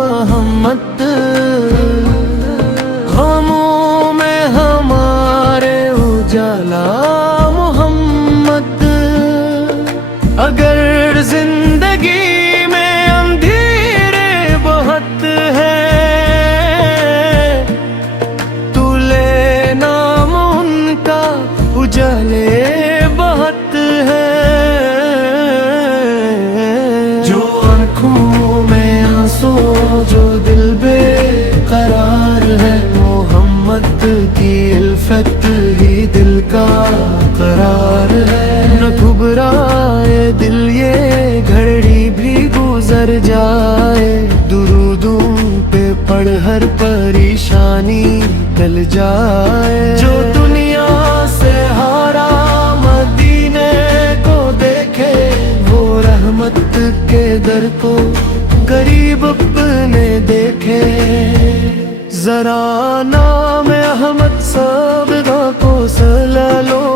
محمد، غموں میں ہمارے اجالا محمد، اگر زندگی میں اندھیرے بہت ہیں تو لے نام ان کا، اجالے بہت ہیں، جو آنکھوں میں آنسو جو دل بے قرار ہے، محمد کی الفت ہی دل کا قرار ہے، نہ گھبرائے دل یہ گھڑی بھی گزر جائے، درودوں پہ پڑھ ہر پریشانی ٹل جائے، جو دنیا سے ہارا مدینے کو دیکھے، وہ رحمت کے در کو قریب اپنے دیکھے، ذرا نام احمد صابغہ کو سلا لو،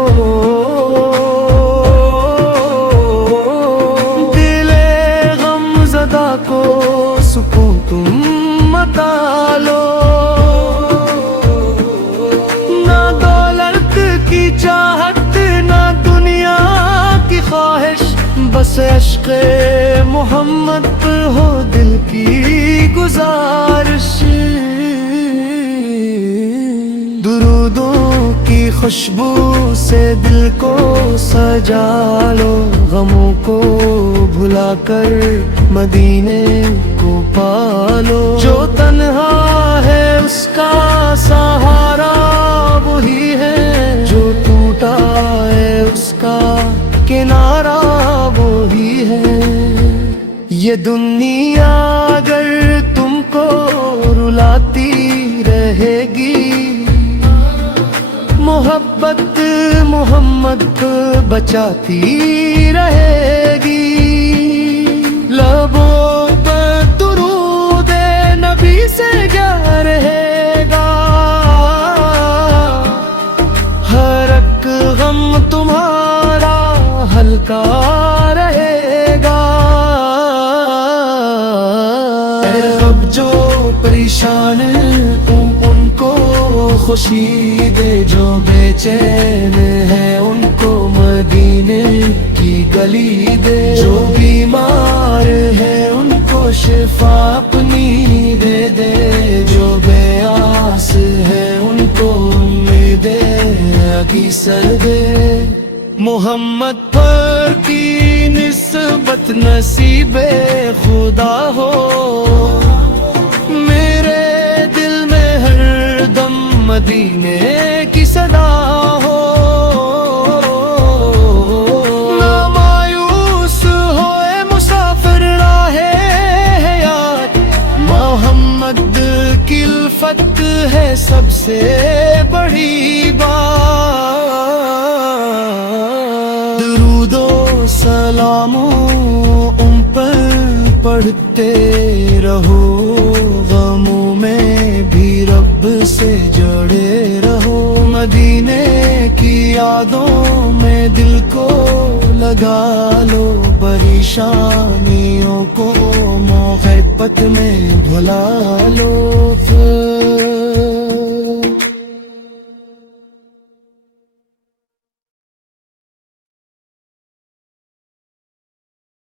دل غم زدہ کو سکون تم متا لو، نہ دولت کی چاہت نہ دنیا کی خواہش، بس عشق محمد پر ہو دل کی گزارش، درودوں کی خوشبو سے دل کو سجا لو، غموں کو بھلا کر مدینے کو پالو، جو تنہا ہے اس کا سہارا وہی ہے، جو ٹوٹا ہے اس کا کنارہ وہی ہے، یہ دنیا اگر تم کو رلاتی رہے گی، محبت محمد بچاتی رہے گی، لبوں پر درود نبی سے کیا رہے گا، ہر ایک غم تمہارا ہلکا رہے گا، اب جو پریشان ان کو خوشی دے، جو بے چین ہے ان کو مدینے کی گلی دے، جو بیمار ہے ان کو شفا اپنی دے دے، جو بے آس ہے ان کو امید کی سر دے، محمد پر کی نسبت نصیب خدا ہو، میرے دل میں ہر دم مدینے کی صدا ہو، نہ مایوس ہوئے مسافر راہ حیات، محمد کی الفت ہے سب سے بڑی بات، درود و سلاموں ان پر پڑھتے رہو، غموں میں بھی رب سے جڑے رہو، مدینے کی یادوں میں دل کو لگا لو، پریشانیوں کو محبت میں بھلا لو،